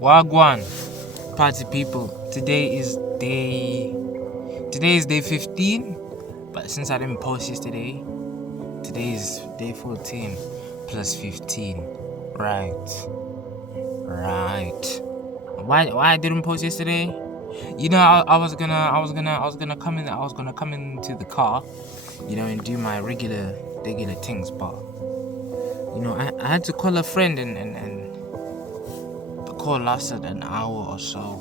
Wagwan, party people. Today is day 15, but since I didn't post yesterday, today is day 14 plus 15. Right. Why I didn't post yesterday? You know, I was gonna come into the car, and do my regular things, but I had to call a friend and the call lasted an hour or so.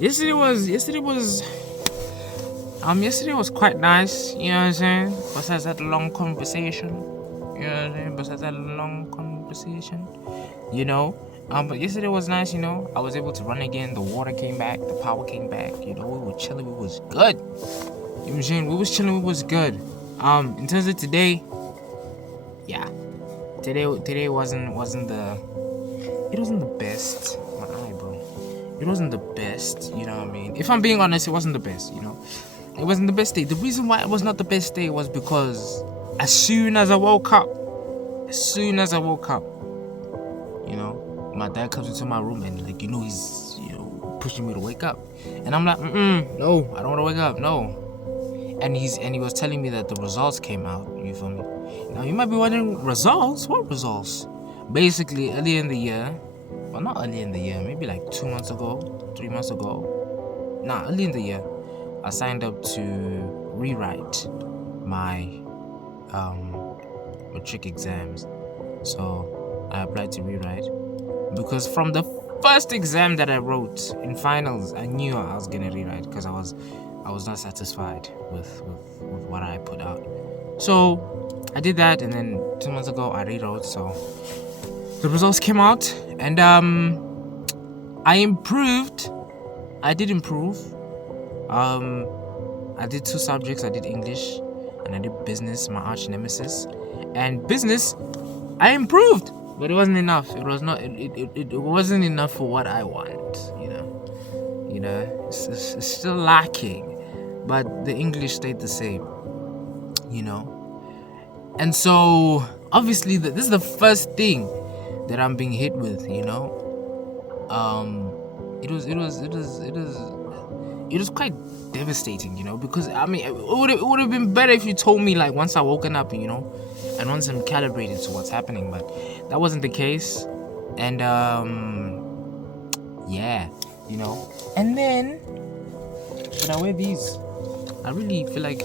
Yesterday was quite nice. You know what I'm saying? Besides that long conversation. But yesterday was nice. I was able to run again. The water came back. The power came back. We were chilling. We was good. You know what I'm saying? We was chilling. We was good. In terms of today, yeah, today wasn't the best. My eye, bro. It wasn't the best. You know what I mean? If I'm being honest, it wasn't the best. It wasn't the best day. The reason why it was not the best day was because as soon as I woke up, my dad comes into my room and he's pushing me to wake up, and I'm like, no, I don't want to wake up, no. And he was telling me that the results came out. You feel me? Now you might be wondering, results? What results? Basically, earlier in the year, well, not early in the year, maybe like 2 months ago, 3 months ago. Early in the year, I signed up to rewrite my matric exams. So I applied to rewrite because from the first exam that I wrote in finals, I knew I was gonna rewrite because I was not satisfied with what I put out. So I did that, and then 2 months ago I rewrote. So the results came out, and I improved. I did improve. I did 2 subjects. I did English and I did business, my arch nemesis. And business, I improved, but it wasn't enough. It was not. It wasn't enough for what I want. It's still lacking. But the English stayed the same. And so obviously this is the first thing that I'm being hit with. It was quite devastating, because I mean, it would have been better if you told me like once I woken up, and once I'm calibrated to what's happening, but that wasn't the case. And yeah, and then should I wear these? I really feel like,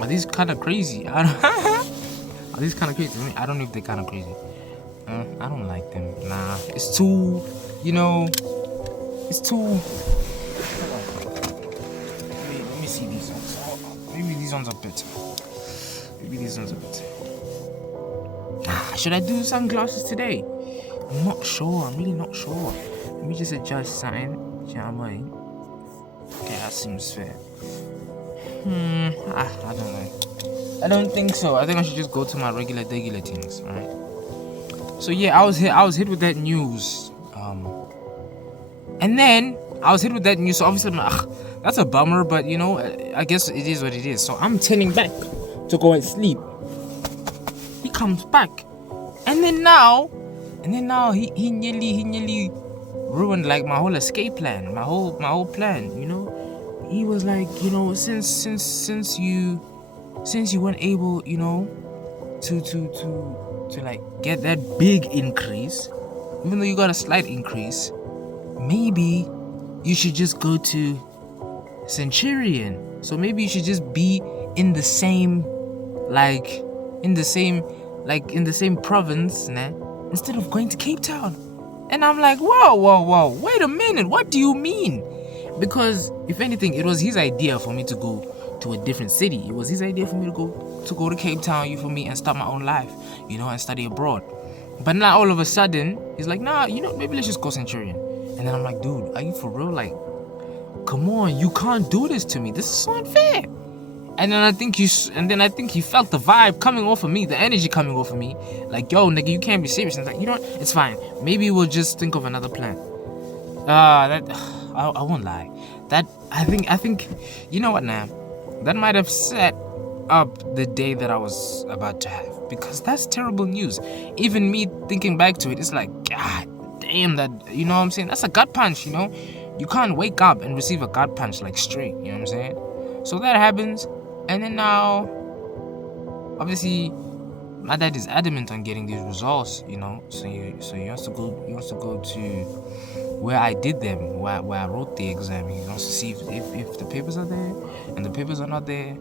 are these kind of crazy? Are these kind of crazy? I don't know if they're kind of crazy. I don't like them. Nah, it's too, it's too. Let me see these ones. Maybe these ones are better. Should I do sunglasses today? I'm not sure. I'm really not sure. Let me just adjust something. Do you know what I mean? Okay, that seems fair. I don't know. I don't think so. I think I should just go to my regular things, right? So yeah, I was hit with that news. And then I was hit with that news. So obviously, I'm like, that's a bummer, but I guess it is what it is. So I'm turning back to go and sleep. He comes back, and then now he nearly ruined like my whole escape plan, my whole plan. He was like, since you weren't able, to like get that big increase, even though you got a slight increase, maybe you should just go to Centurion. So maybe you should just be in the same province, instead of going to Cape Town. And I'm like, whoa, wait a minute, what do you mean? Because if anything, it was his idea for me to go to a different city. It was his idea for me to go to Cape Town, and start my own life, and study abroad. But now all of a sudden, he's like, nah, maybe let's just go Centurion. And then I'm like, dude, are you for real? Like, come on, you can't do this to me. This is so unfair. And then I think he felt the vibe coming off of me, the energy coming off of me. Like, yo, nigga, you can't be serious. And I'm like, it's fine. Maybe we'll just think of another plan. I won't lie. That I think you know what now? That might have set up the day that I was about to have, because that's terrible news. Even me thinking back to it, it's like, God damn, that, you know what I'm saying? That's a gut punch, you know? You can't wake up and receive a gut punch like straight, you know what I'm saying? So that happens, and then now, obviously, my dad is adamant on getting these results, you know. So he wants to go to where I did them, where I wrote the exam. He wants to see if the papers are there, and the papers are not there,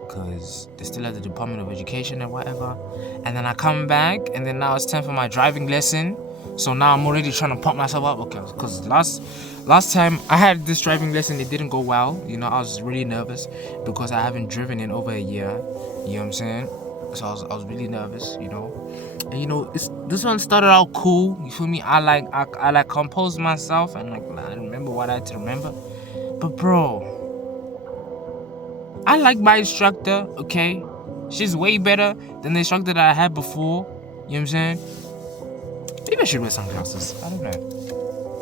because they're still at the Department of Education or whatever. And then I come back, and then now it's time for my driving lesson. So now I'm already trying to pump myself up, okay? Because last time I had this driving lesson, it didn't go well. You know, I was really nervous because I haven't driven in over a year. You know what I'm saying? So I was really nervous, you know. And you know, this one started out cool. You feel me? I composed myself, and like I remember what I had to remember. But bro, I like my instructor, okay? She's way better than the instructor that I had before. You know what I'm saying? Maybe I should wear sunglasses. I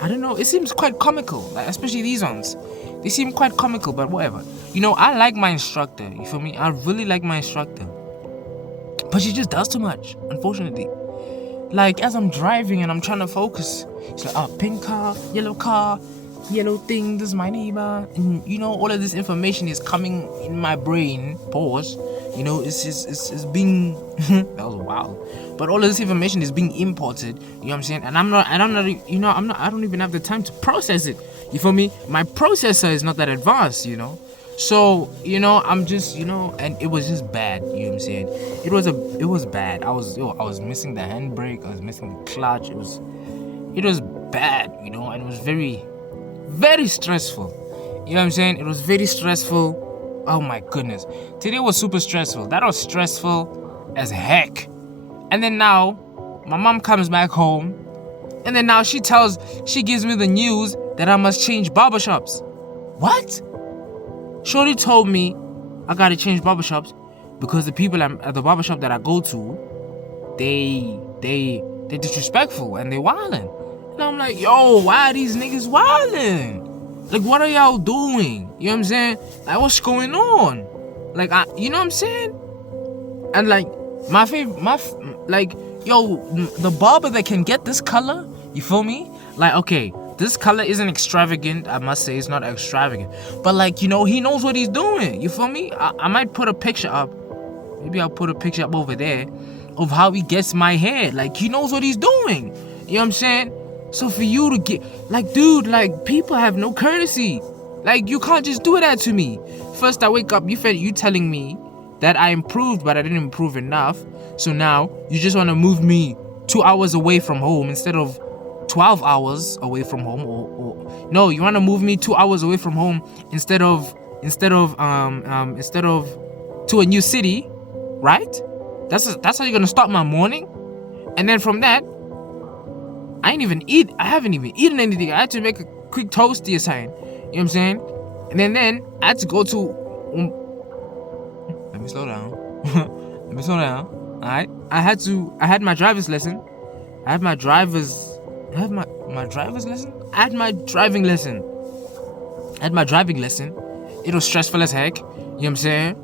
don't know. It seems quite comical, like especially these ones. They seem quite comical, but whatever. You know, I like my instructor. You feel me? I really like my instructor. But she just does too much, unfortunately. Like, as I'm driving and I'm trying to focus, she's like, oh, pink car, yellow thing, this is my neighbor. And, you know, all of this information is coming in my brain, pause. You know, it's being, that was wild. But all of this information is being imported, you know what I'm saying? And I don't even have the time to process it. You feel me? My processor is not that advanced, you know? So, you know, I'm just, you know, and it was just bad, you know what I'm saying? It was bad. I was missing the handbrake, I was missing the clutch. It was bad, you know, and it was very, very stressful. You know what I'm saying? It was very stressful. Oh my goodness. Today was super stressful. That was stressful as heck. And then now, my mom comes back home, and then now she gives me the news that I must change barbershops. What? Shorty told me I gotta change barbershops because the people at the barbershop that I go to, they disrespectful and they wildin'. And I'm like, yo, why are these niggas wildin'? Like, what are y'all doing? You know what I'm saying? Like, what's going on? Like, you know what I'm saying? And like, yo, the barber that can get this color, you feel me? Like, okay, this color isn't extravagant. I must say it's not extravagant. But like, you know, he knows what he's doing. You feel me? I might put a picture up. Maybe I'll put a picture up over there of how he gets my hair. Like, he knows what he's doing. You know what I'm saying? So for you to get, like, dude, like, people have no courtesy. Like, you can't just do that to me. First, I wake up, you telling me that I improved, but I didn't improve enough. So now, you just want to move me 2 hours away from home instead of 12 hours away from home, or no, you want to move me 2 hours away from home instead of to a new city, right? That's how you're gonna start my morning. And then from that, I haven't even eaten anything. I had to make a quick toasty or something. You know what I'm saying? And then I had to go to let me slow down. Alright. I had my driver's lesson. I had my driving lesson. It was stressful as heck. You know what I'm saying?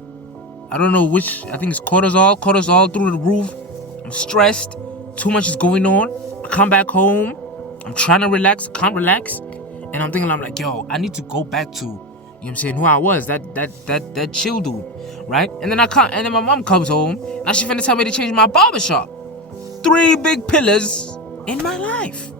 I don't know which, I think it's cortisol through the roof. I'm stressed. Too much is going on. I come back home. I'm trying to relax. Can't relax. And I'm thinking, I'm like, yo, I need to go back to, you know what I'm saying, who I was, that chill dude, right? And then my mom comes home. Now she finna tell me to change my barbershop. 3 big pillars in my life.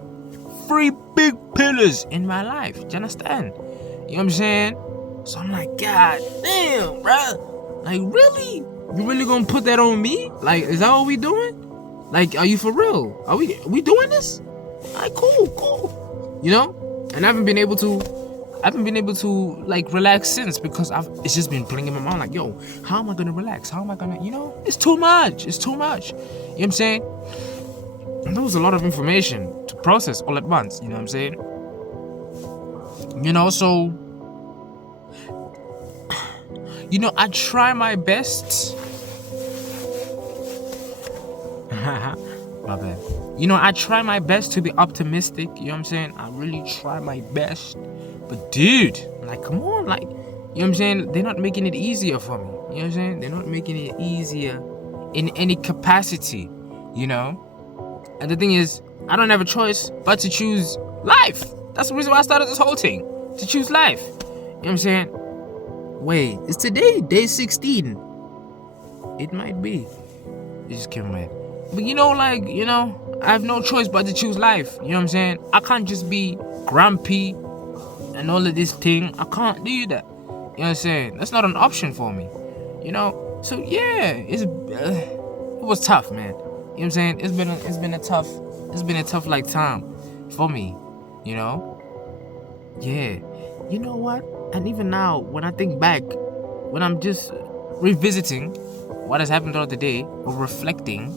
3 big pillars in my life. Do you understand? You know what I'm saying? So I'm like, God damn, bruh. Like, really? You really gonna put that on me? Like, is that what we doing? Like, are you for real? Are we doing this? Alright, cool. You know? And I haven't been able to like relax since, because it's just been playing in my mind like, yo, how am I gonna relax? How am I gonna, you know? It's too much. You know what I'm saying? And there was a lot of information to process all at once, you know what I'm saying? You know, so, you know, I try my best. My bad. You know, I try my best to be optimistic, you know what I'm saying? I really try my best. But dude, like, come on, like, You know what I'm saying? They're not making it easier for me. You know what I'm saying? They're not making it easier in any capacity, you know? And the thing is, I don't have a choice but to choose life. That's the reason why I started this whole thing. To choose life. You know what I'm saying? Wait, is today day 16? It might be. It just came in. But I have no choice but to choose life. You know what I'm saying? I can't just be grumpy and all of this thing. I can't do that. You know what I'm saying? That's not an option for me. You know? So yeah, it was tough, man. You know what I'm saying? It's been a tough like time for me, you know? Yeah. You know what? And even now, when I think back, when I'm just revisiting what has happened throughout the day or reflecting,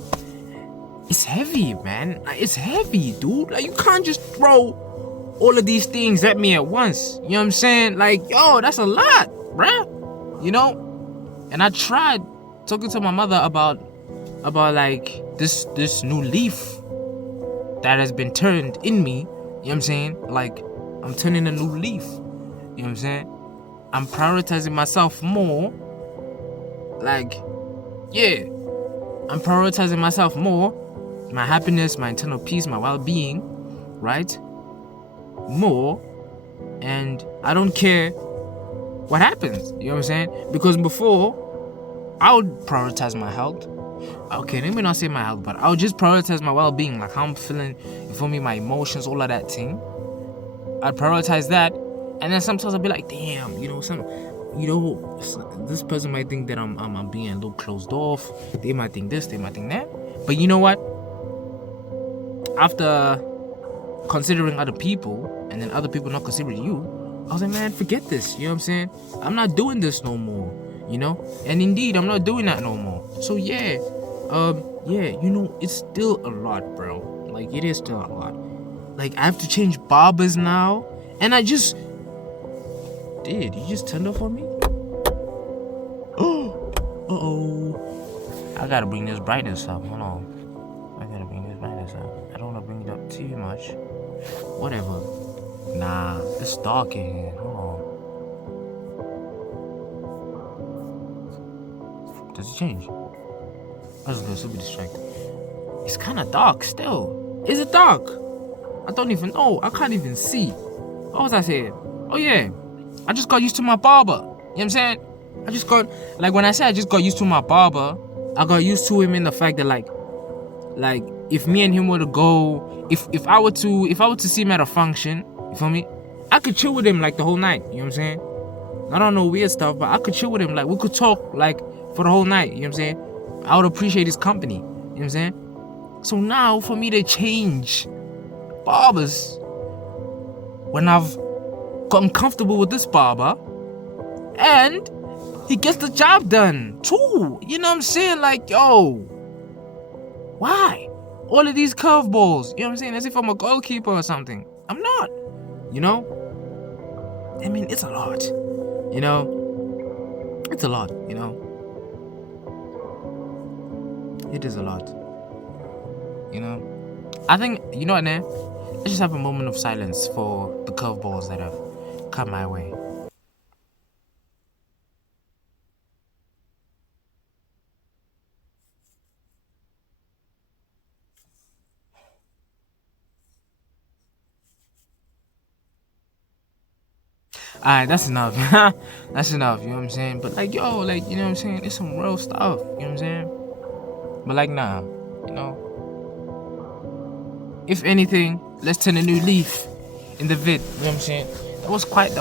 it's heavy, man. Like, it's heavy, dude. Like, you can't just throw all of these things at me at once. You know what I'm saying? Like, yo, that's a lot, bruh. You know? And I tried talking to my mother about like this new leaf that has been turned in me. You know what I'm saying? Like, I'm turning a new leaf. You know what I'm saying? I'm prioritizing myself more. Like, yeah. I'm prioritizing myself more. My happiness, my internal peace, my well-being, right? More. And I don't care what happens. You know what I'm saying? Because before, I would prioritize my health. Okay, let me not say my health, but I would just prioritize my well-being, like how I'm feeling, you feel me, my emotions, all of that thing. I'd prioritize that, and then sometimes I'd be like, damn, this person might think that I'm being a little closed off. They might think this, they might think that. But you know what? After considering other people, and then other people not considering you, I was like, man, forget this. You know what I'm saying? I'm not doing this no more. You know? And indeed, I'm not doing that no more. So yeah, it's still a lot, bro. Like, it is still a lot. Like, I have to change barbers now, and you just turned off on me? I gotta bring this brightness up. Hold on. I gotta bring this brightness up. I don't wanna bring it up too much. Whatever. Nah, it's dark in here. Hold on. Does it change? I was gonna super distracted. It's kind of dark still. Is it dark? I don't even know. I can't even see. What was I saying? Oh yeah, I just got used to my barber. You know what I'm saying? When I say I just got used to my barber, I got used to him in the fact that like if me and him were to go, if I were to see him at a function, you feel me? I could chill with him like the whole night. You know what I'm saying? I don't know weird stuff, but I could chill with him. Like, we could talk like for the whole night. You know what I'm saying? I would appreciate his company. You know what I'm saying? So now for me to change barbers when I've gotten comfortable with this barber and he gets the job done too. You know what I'm saying? Like, yo, why? All of these curveballs, you know what I'm saying? As if I'm a goalkeeper or something. I'm not, you know? I mean, it's a lot, you know? It's a lot, you know? It is a lot, you know? I think, you know what, man? Let's just have a moment of silence for the curveballs that have come my way. Alright, that's enough. That's enough, you know what I'm saying? But like, yo, like, you know what I'm saying? It's some real stuff, you know what I'm saying? But like, nah, you know? If anything, let's turn a new leaf in the vid, you know what I'm saying? That was quite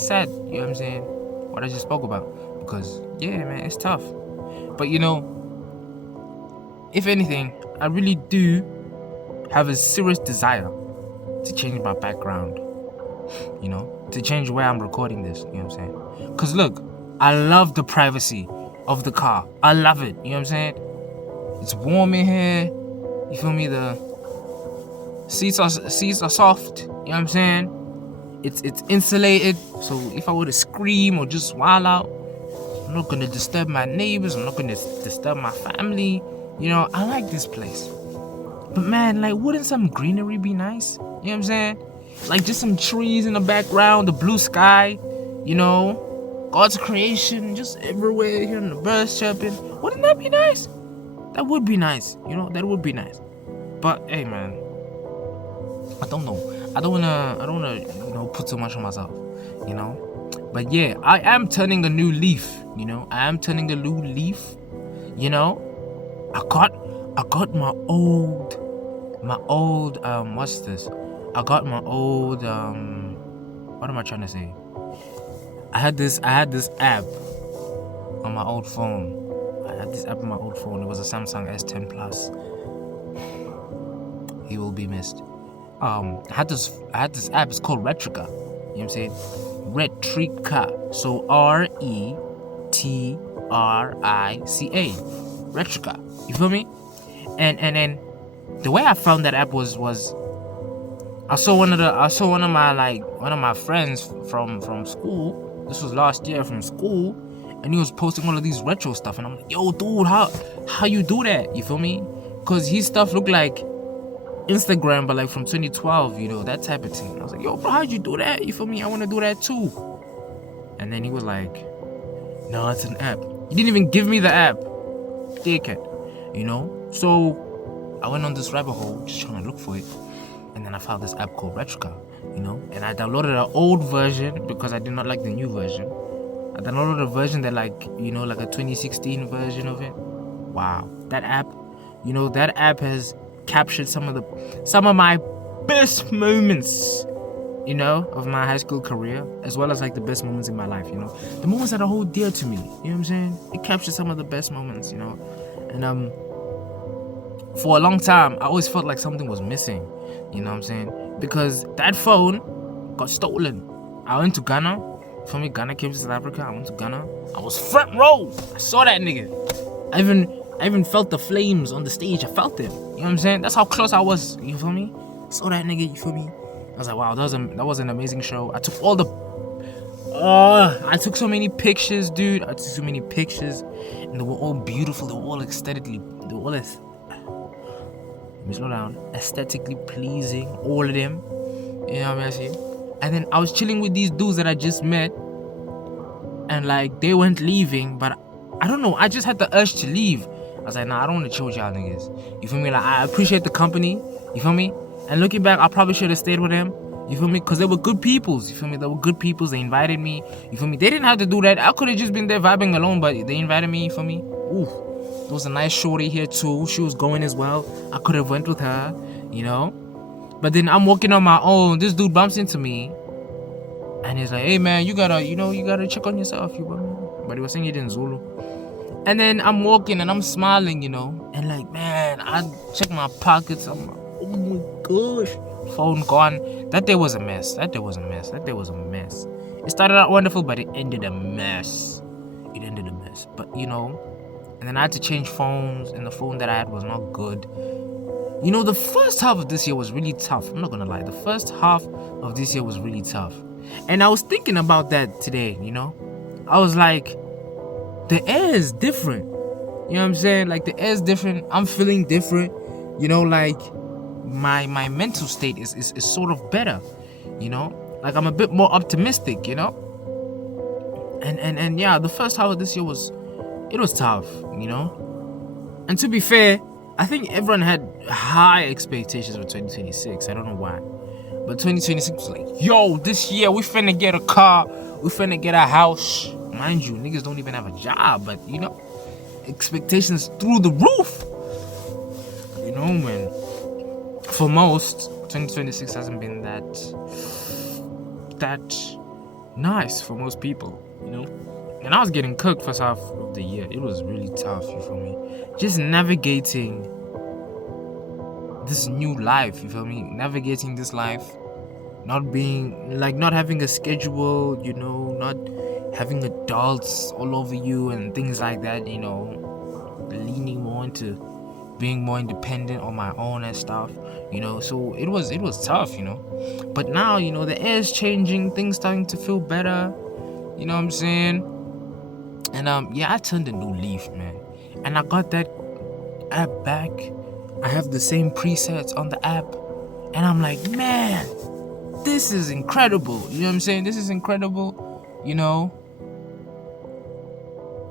sad, you know what I'm saying? What I just spoke about. Because, yeah, man, it's tough. But you know, if anything, I really do have a serious desire to change my background. You know, to change where I'm recording this, you know what I'm saying? Because look, I love the privacy of the car. I love it, you know what I'm saying? It's warm in here, you feel me? The seats are soft, you know what I'm saying? It's insulated, so if I were to scream or just wild out, I'm not gonna disturb my neighbors, I'm not gonna disturb my family. You know, I like this place. But man, like, wouldn't some greenery be nice? You know what I'm saying? Like, just some trees in the background, the blue sky, you know? God's creation just everywhere, hearing the birds chirping. Wouldn't that be nice? That would be nice, that would be nice. But hey man, I don't know. I don't wanna put too much on myself, But yeah, I am turning a new leaf, I am turning a new leaf, I got my old what's this? I got my old what am I trying to say? I had this app on my old phone. It was a Samsung S10 Plus. He will be missed. I had this app, it's called Retrica. You know what I'm saying? Retrica. So RETRICA. Retrica. You feel me? And then the way I found that app was I saw one of my friends from school. This was last year from school, and he was posting all of these retro stuff, and I'm like, yo, dude, how you do that? You feel me? Cause his stuff looked like Instagram, but like from 2012, that type of thing. I was like, yo, bro, how'd you do that? You feel me? I want to do that too. And then he was like, no, it's an app. He didn't even give me the app. Dickhead. So I went on this rabbit hole just trying to look for it. And then I found this app called Retrica, and I downloaded an old version because I did not like the new version. I downloaded a version that like a 2016 version of it. Wow. That app has captured some of my best moments, of my high school career, as well as like the best moments in my life, the moments that are hold dear to me, you know what I'm saying? It captures some of the best moments, and for a long time I always felt like something was missing, you know what I'm saying? Because that phone got stolen. I went to Ghana. For me, Ghana came to South Africa. I went to Ghana. I was front row. I saw that nigga. I even felt the flames on the stage. I felt it. You know what I'm saying? That's how close I was. You feel me? I saw that nigga. You feel me? I was like, wow, that was an amazing show. I took I took so many pictures, dude. I took so many pictures, and they were all beautiful. They were all aesthetically. Let me slow down. Aesthetically pleasing, all of them. You know what I'm saying? And then I was chilling with these dudes that I just met, and like they weren't leaving, but I don't know. I just had the urge to leave. I was like, nah, I don't want to chill with y'all niggas. You feel me? Like I appreciate the company. You feel me? And looking back, I probably should have stayed with them. You feel me? Because they were good peoples. You feel me? They were good peoples. They invited me. You feel me? They didn't have to do that. I could have just been there vibing alone, but they invited me. You feel me? Ooh. There was a nice shorty here too. She was going as well. I could have went with her, But then I'm walking on my own. This dude bumps into me, and he's like, "Hey man, you gotta check on yourself, But he was saying it in Zulu. And then I'm walking and I'm smiling, and like, man, I check my pockets. I'm like, oh my gosh, phone gone. That day was a mess. It started out wonderful, but it ended a mess. But and then I had to change phones, and the phone that I had was not good. The first half of this year was really tough. I'm not gonna lie. The first half of this year was really tough. And I was thinking about that today, I was like, the air is different. You know what I'm saying? Like the air is different. I'm feeling different. Like my mental state is sort of better. Like I'm a bit more optimistic, And yeah, the first half of this year was tough, And to be fair, I think everyone had high expectations for 2026. I don't know why. But 2026 was like, yo, this year we finna get a car, we finna get a house. Mind you, niggas don't even have a job, but expectations through the roof. Man. For most, 2026 hasn't been that nice for most people, And I was getting cooked first half of the year. It was really tough, you feel me? Just navigating this new life, you feel me? Navigating this life, not having a schedule, not having adults all over you and things like that, leaning more into being more independent on my own and stuff, so it was tough, But now, the air is changing, things starting to feel better, you know what I'm saying? And I turned a new leaf, man. And I got that app back. I have the same presets on the app, and I'm like, man, this is incredible. You know what I'm saying? This is incredible,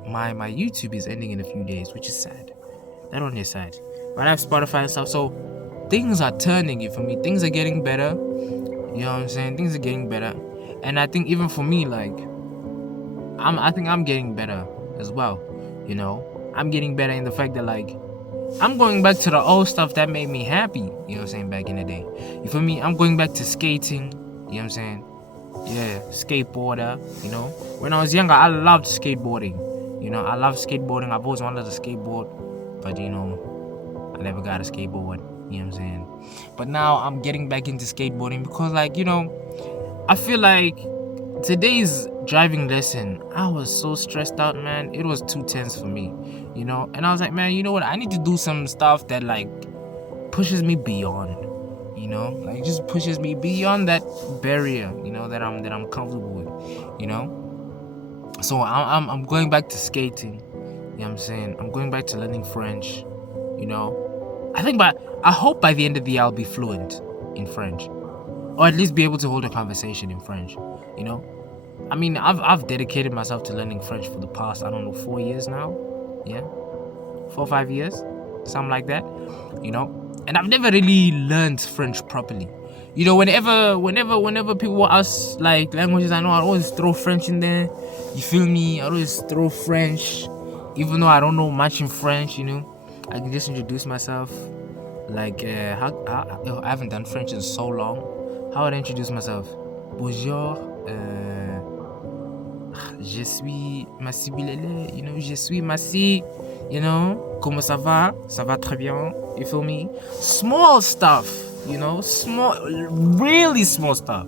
my YouTube is ending in a few days, which is sad. That one is sad. But I have Spotify and stuff, so things are turning. You for me, things are getting better. You know what I'm saying? Things are getting better, and I think even for me, like, I think I'm getting better as well. You know, I'm getting better in the fact that, like, I'm going back to the old stuff that made me happy. You know what I'm saying? Back in the day, you feel me? I'm going back to skating. You know what I'm saying? Yeah, skateboarder. You know, when I was younger, I loved skateboarding. You know, I loved skateboarding. I've always wanted to skateboard, but you know, I never got a skateboard. You know what I'm saying? But now I'm getting back into skateboarding because, like, you know, I feel like today's driving lesson, I was so stressed out, man. It was too tense for me, you know. And I was like, man, you know what? I need to do some stuff that, like, pushes me beyond, you know, like, just pushes me beyond that barrier, you know, that I'm comfortable with, you know. So I'm going back to skating. You know what I'm saying? I'm going back to learning French, you know. I hope by the end of the year I'll be fluent in French, or at least be able to hold a conversation in French, you know. I mean, I've dedicated myself to learning French for the past, I don't know, 4 years now. Yeah, 4 or 5 years, something like that, you know. And I've never really learned French properly. You know, whenever people ask, like, languages I know, I always throw French in there. You feel me? I always throw French, even though I don't know much in French, you know. I can just introduce myself. Like, I haven't done French in so long. How would I introduce myself? Bonjour, je suis Massi Bilele, you know, je suis Massi, you know, comment ça va? Ça va très bien, you feel me? Small stuff, you know, really small stuff,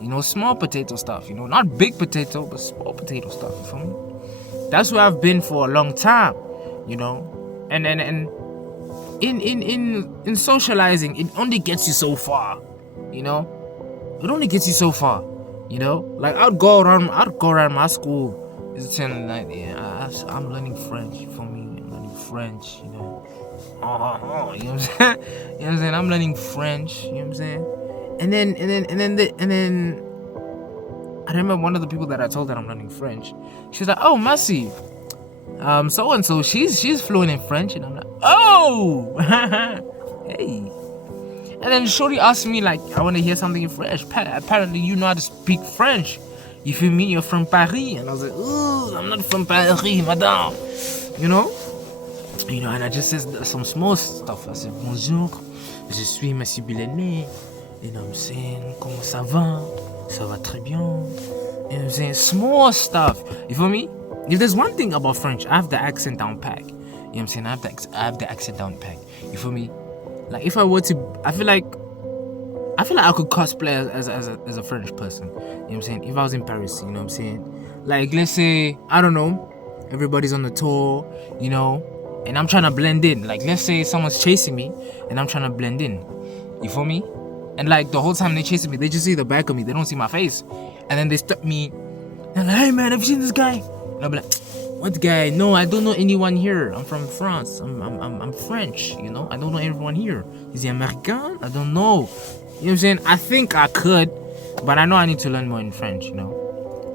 you know, small potato stuff, you know, not big potato, but small potato stuff, you feel me? That's where I've been for a long time, you know, and in socializing, it only gets you so far, you know, it only gets you so far. You know, like, I'd go around my school. It's saying, like, yeah, I'm learning French. For me, I'm learning French. You know, you know what I'm saying? You know what I'm saying? I'm learning French. You know what I'm saying? And then I remember one of the people that I told that I'm learning French. She was like, "Oh, Massi, so and so, she's fluent in French," and I'm like, "Oh, hey." And then Shorty asked me, like, I want to hear something in French. Apparently, you know how to speak French. You feel me? You're from Paris. And I was like, ooh, I'm not from Paris, madame. You know? You know, and I just said some small stuff. I said, bonjour, je suis Massi Bilele. You know what I'm saying? Comment ça va? Ça va très bien. You know what I'm saying? Small stuff. You feel me? If there's one thing about French, I have the accent down pat. You know what I'm saying? I have the accent down pat. You feel me? Like, if I were to, I feel like I could cosplay as a French person. You know what I'm saying? If I was in Paris, you know what I'm saying? Like, let's say, I don't know, everybody's on the tour, you know, and I'm trying to blend in. Like, let's say someone's chasing me and I'm trying to blend in. You feel me? And, like, the whole time they're chasing me, they just see the back of me. They don't see my face. And then they stop me. And like, hey, man, have you seen this guy? And I'll be like, what guy? No, I don't know anyone here. I'm from France. I'm French, you know. I don't know everyone here. Is he American? I don't know. You know what I'm saying? I think I could, but I know I need to learn more in French, you know.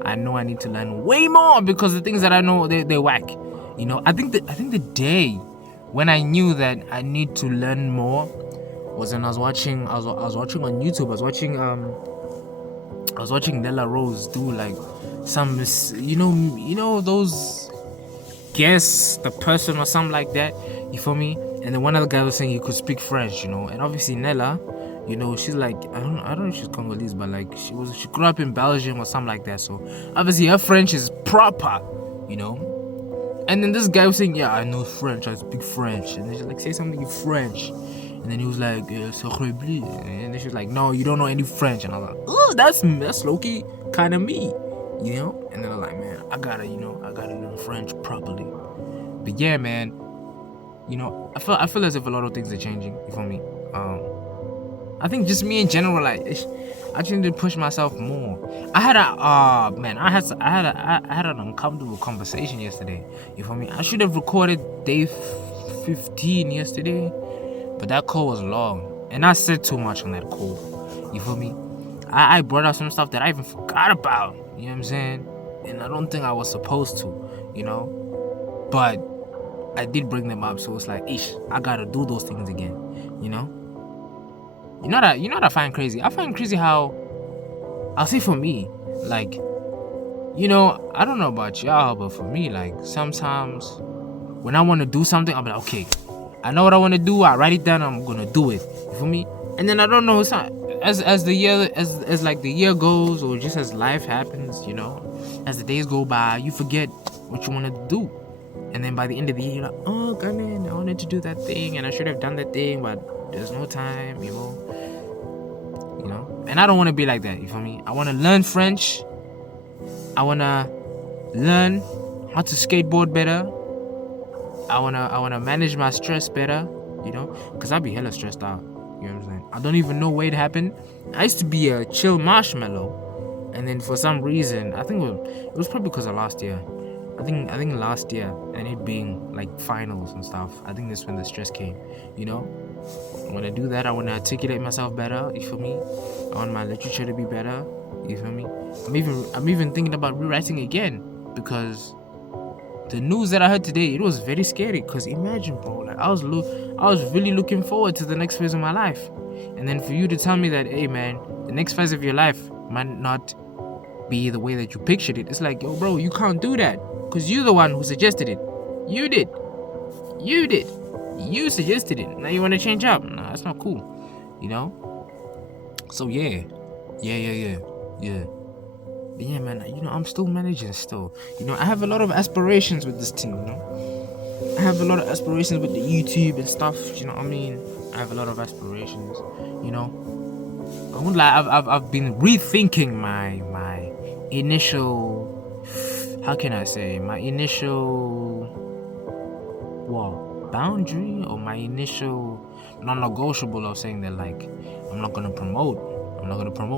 I know I need to learn way more because the things that I know, they whack. You know, I think the day when I knew that I need to learn more was when I was watching on YouTube. I was watching Nella Rose do, like, some, you know those, guess the person or something like that, you feel me? And then one other guy was saying he could speak French, you know. And obviously Nella, you know, she's like, I don't know if she's Congolese, but like she grew up in Belgium or something like that. So obviously her French is proper, you know. And then this guy was saying, yeah, I know French, I speak French. And then she's like, say something in French. And then he was like, and then she was like, no, you don't know any French. And I was like, oh, that's low-key kind of me, you know. And then I was like, man, I gotta learn French properly. But yeah, man, you know, I feel as if a lot of things are changing. You feel me? I think just me in general, like, I just need to push myself more. I had an uncomfortable conversation yesterday. You feel me? I should have recorded day 15 yesterday, but that call was long, and I said too much on that call. You feel me? I brought up some stuff that I even forgot about. You know what I'm saying? And I don't think I was supposed to. you know. But I did bring them up, so it's like, ish, I gotta do those things again, you know. You know what I find crazy? I find crazy how, I'll say for me, like, you know, I don't know about y'all, but for me, like, sometimes when I want to do something, I'm like, okay, I know what I want to do. I write it down. I'm gonna do it. You feel me? And then I don't know. It's not, as the year like the year goes, or just as life happens, you know, as the days go by, you forget what you wanted to do. And then by the end of the year, you're like, oh, God, man, I wanted to do that thing, and I should have done that thing, but there's no time, you know. And I don't want to be like that. You feel me? I want to learn French. I want to learn how to skateboard better. I wanna manage my stress better, you know, because I be hella stressed out. You know what I'm saying? I don't even know where it happened. I used to be a chill marshmallow, and then for some reason, I think it was probably because of last year. I think last year, and it being like finals and stuff, I think that's when the stress came, you know. I want to do that. I want to articulate myself better. You feel me? I want my literature to be better. You feel me? I'm even thinking about rewriting again, because the news that I heard today, it was very scary. Because imagine, bro, like I was really looking forward to the next phase of my life, and then for you to tell me that, hey man, the next phase of your life might not be the way that you pictured it. It's like, yo, bro, you can't do that, because you're the one who suggested it. You did. You suggested it. Now you want to change up? Nah, that's not cool. You know. So yeah. But yeah, man, you know, I'm still managing still. You know, I have a lot of aspirations with this thing, you know. I have a lot of aspirations with the YouTube and stuff, you know what I mean? I have a lot of aspirations, you know. I won't lie, I've been rethinking my initial, how can I say, my initial, boundary, or my initial non-negotiable of saying that, like, I'm not gonna promote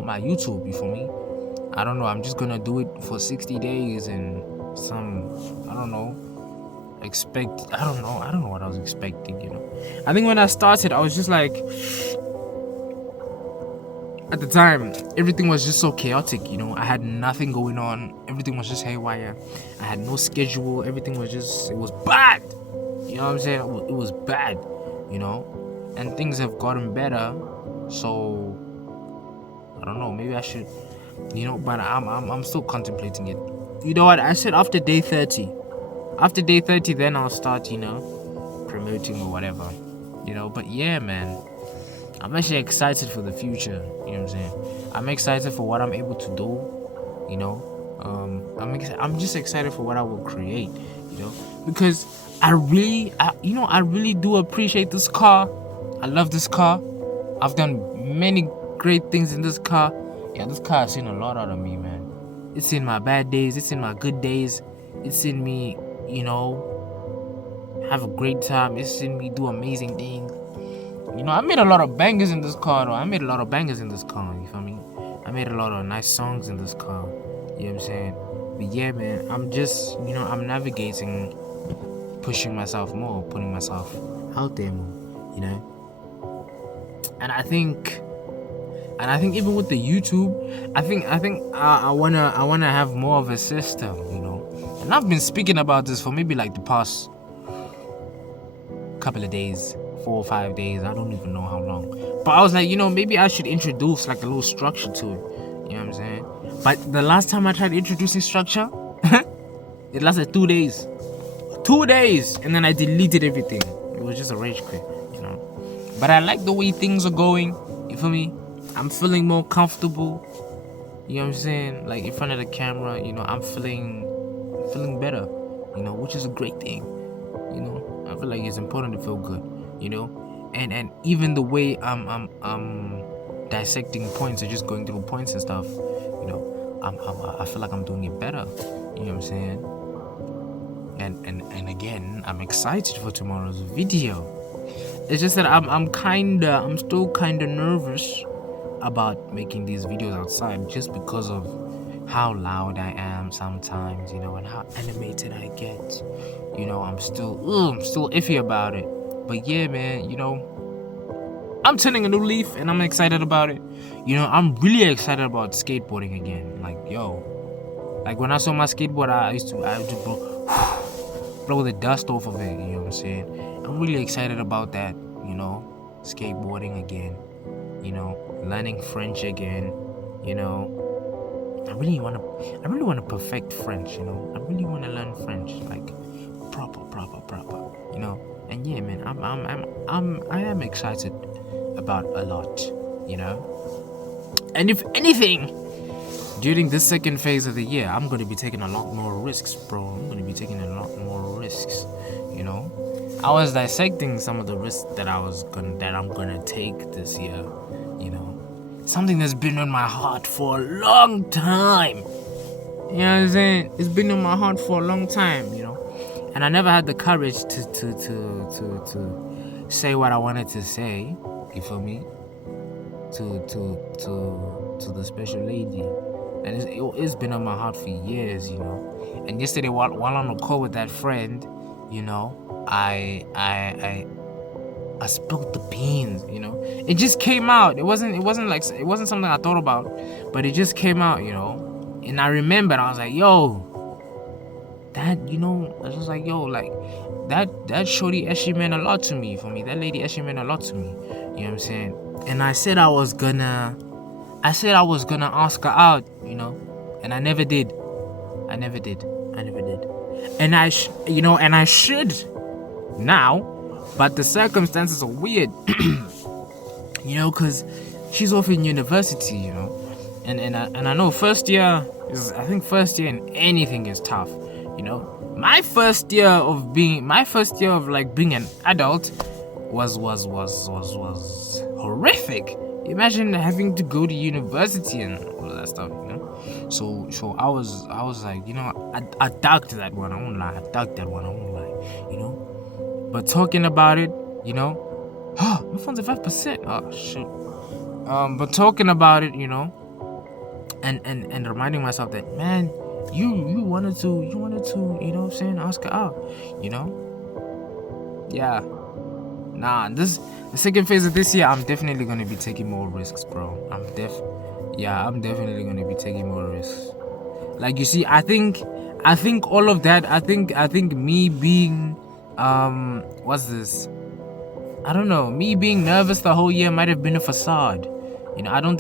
my YouTube, you feel me? I don't know, I'm just gonna do it for 60 days and I don't know what I was expecting, you know. I think when I started, I was just like, at the time, everything was just so chaotic, you know. I had nothing going on, everything was just haywire. I had no schedule, everything was just, it was bad. You know what I'm saying? It was bad, you know. And things have gotten better, so I don't know, maybe I should, you know, but I'm still contemplating it. You know what? I said after day 30. After day 30, then I'll start, you know, promoting or whatever. You know, but yeah, man. I'm actually excited for the future. You know what I'm saying? I'm excited for what I'm able to do. You know, I'm just excited for what I will create. You know, because I really do appreciate this car. I love this car. I've done many great things in this car. Yeah, this car has seen a lot out of me, man. It's in my bad days. It's in my good days. It's in me, you know, have a great time. It's in me do amazing things. You know, I made a lot of bangers in this car, though. You feel me? I made a lot of nice songs in this car. You know what I'm saying? But yeah, man, I'm just, you know, I'm navigating, pushing myself more, putting myself out there more, you know? And I think even with the YouTube, I think I wanna have more of a system, you know. And I've been speaking about this for maybe like the past couple of days, 4 or 5 days, I don't even know how long. But I was like, you know, maybe I should introduce like a little structure to it. You know what I'm saying? But the last time I tried introducing structure, it lasted 2 days. 2 days, and then I deleted everything. It was just a rage quit, you know. But I like the way things are going. You feel me? I'm feeling more comfortable. You know what I'm saying? Like in front of the camera, you know, I'm feeling better. You know, which is a great thing. You know, I feel like it's important to feel good. You know, and even the way I'm dissecting points or just going through points and stuff. You know, I feel like I'm doing it better. You know what I'm saying? And again, I'm excited for tomorrow's video. It's just that I'm still kinda nervous about making these videos outside, just because of how loud I am sometimes, you know, and how animated I get. You know, I'm still iffy about it. But yeah, man, you know, I'm turning a new leaf and I'm excited about it. You know, I'm really excited about skateboarding again. Like, yo, like when I saw my skateboard, I used to blow the dust off of it, you know what I'm saying? I'm really excited about that, you know, skateboarding again, you know, learning French again, you know. I really want to perfect French, you know. I really want to learn French, like proper, you know. And yeah, man, I am excited about a lot, you know. And if anything, during this second phase of the year, I'm going to be taking a lot more risks, bro. I'm going to be taking a lot more risks, you know. I was dissecting some of the risks that I'm gonna take this year, you know. Something that's been on my heart for a long time. You know what I'm saying? It's been on my heart for a long time, you know. And I never had the courage to say what I wanted to say. You feel me? To the special lady. And it's been on my heart for years, you know. And yesterday, while on a call with that friend, you know, I spilled the beans, you know. It just came out. It wasn't something I thought about, but it just came out, you know. And I remembered, I was like, yo, that, you know, I was just like, yo, like that shorty actually meant a lot to me. For me, that lady actually meant a lot to me. You know what I'm saying? And I said I was gonna ask her out, you know, and I never did. And I should now, but the circumstances are weird, you know, because she's off in university, you know, and I know first year in anything is tough, you know. My first year of being an adult was horrific. Imagine having to go to university and all that stuff, you know. So I was like, you know, I ducked that one. I won't lie. You know. But talking about it, you know, my phone's at 5%. Oh shoot. But talking about it, you know, and reminding myself that, man, you wanted to, you know what I'm saying, ask her out, you know. Yeah. Nah, the second phase of this year, I'm definitely gonna be taking more risks, bro. I'm definitely gonna be taking more risks. Like, you see, I think all of that, I think me being what's this? I don't know, me being nervous the whole year might have been a facade. You know, I think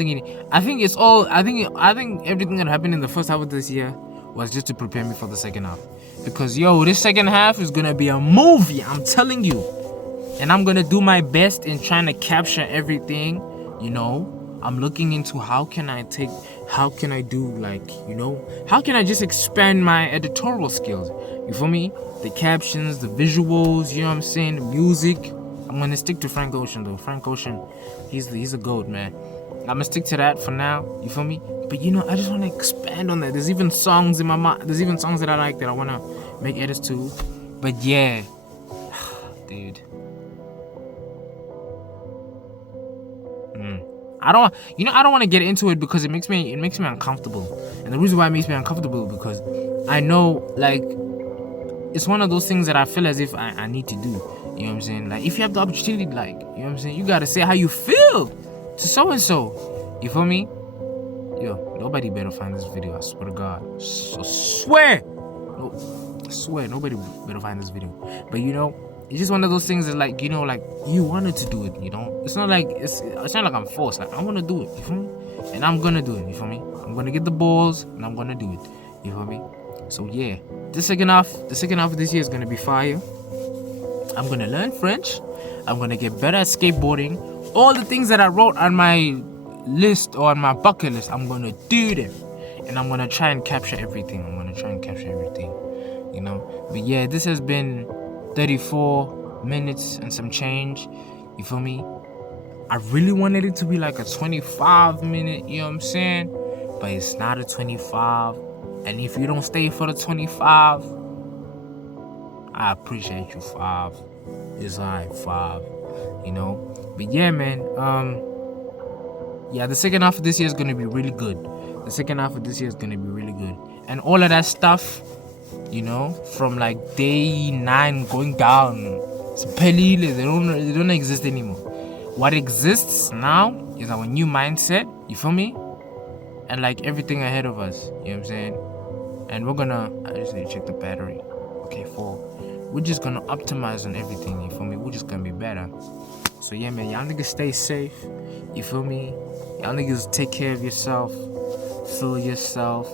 everything that happened in the first half of this year was just to prepare me for the second half. Because yo, this second half is gonna be a movie, I'm telling you. And I'm gonna do my best in trying to capture everything, you know. I'm looking into how can I do, like, you know, how can I just expand my editorial skills? You feel me? The captions, the visuals, you know what I'm saying, the music. I'm gonna stick to Frank Ocean though. Frank Ocean, he's a goat, man. I'm gonna stick to that for now, you feel me? But you know, I just wanna expand on that. There's even songs in my mind, there's even songs that I like that I wanna make edits to. But yeah, dude. I don't want to get into it because it makes me uncomfortable. And the reason why it makes me uncomfortable because I know, like, it's one of those things that I feel as if I need to do. You know what I'm saying? Like, if you have the opportunity, like, you know what I'm saying, you gotta say how you feel to so and so. You feel me? Yo, nobody better find this video. I swear to God. Swear, nobody better find this video. But you know, it's just one of those things that, like, you know, like, you wanted to do it, you know. It's not like I'm forced. Like, I want to do it, you feel me? And I'm gonna do it, you feel me? I'm gonna get the balls and I'm gonna do it, you feel me? So yeah, the second half of this year is gonna be fire. I'm gonna learn French. I'm gonna get better at skateboarding. All the things that I wrote on my list or on my bucket list, I'm gonna do them, and I'm gonna try and capture everything. You know. But yeah, this has been 34 minutes and some change. You feel me? I really wanted it to be like a 25-minute, you know what I'm saying? But it's not a 25. And if you don't stay for the 25, I appreciate you 5. It's alright, 5. You know? But yeah, man. Yeah, the second half of this year is gonna be really good. And all of that stuff, you know, from like day 9 going down, it's pelile, they don't exist anymore. What exists now is our new mindset, you feel me? And like everything ahead of us, you know what I'm saying? And I just need to check the battery. Okay, we're just gonna optimize on everything, you feel me? We're just gonna be better. So yeah, man, y'all niggas stay safe, you feel me? Y'all niggas take care of yourself, feel yourself,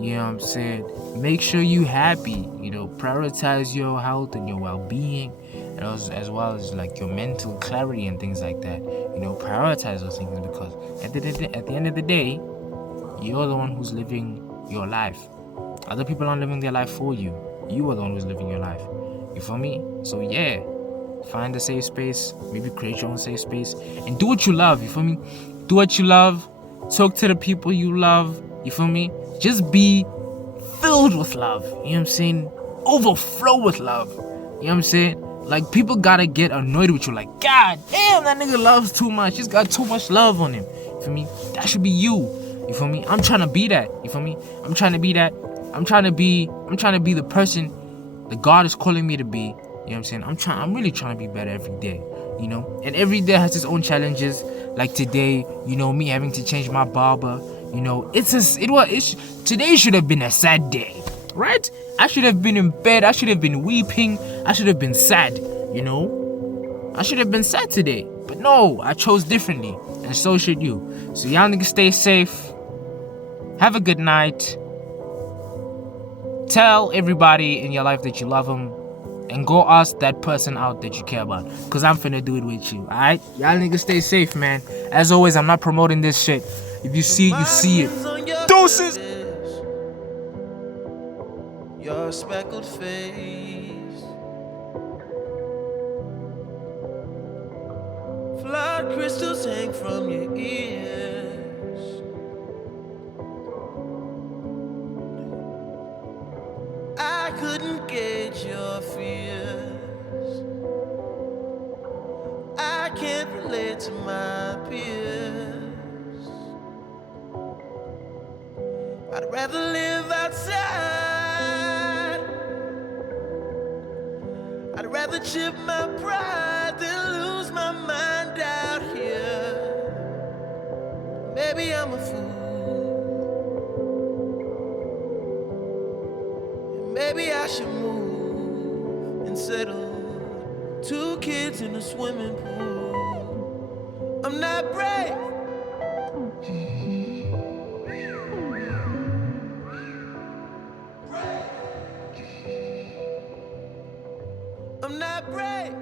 you know what I'm saying? Make sure you happy, prioritize your health and your well-being, and as well as like your mental clarity and things like that. Prioritize those things, because at the end of the day, you're the one who's living your life. Other people aren't living their life for you. You are the one who's living your life. You feel me? So yeah, find a safe space, maybe create your own safe space, and do what you love. You feel me? Do what you love. Talk to the people you love. You feel me? Just be filled with love. You know what I'm saying? Overflow with love. You know what I'm saying? Like, people gotta get annoyed with you. Like, God damn, that nigga loves too much. He's got too much love on him. You feel me? That should be you. You feel me? I'm trying to be that. You feel me? I'm trying to be that. I'm trying to be the person that God is calling me to be. You know what I'm saying? I'm really trying to be better every day. And every day has its own challenges. Like today, me having to change my barber. Today should have been a sad day, right? I should have been in bed. I should have been weeping. I should have been sad. I should have been sad today, but no, I chose differently, and so should you. So y'all niggas stay safe. Have a good night. Tell everybody in your life that you love them, and go ask that person out that you care about, because I'm finna do it with you. Alright? Y'all niggas stay safe, man. As always, I'm not promoting this shit. If you see it, you see it. Doses! Your speckled face, flood crystals hang from your ears. I couldn't gauge your fears. I can't relate to my peers. I'd rather live outside. I'd rather chip my pride than lose my mind out here. Maybe I'm a fool. Maybe I should move and settle. 2 kids in a swimming pool. I'm not brave. I'm not brave.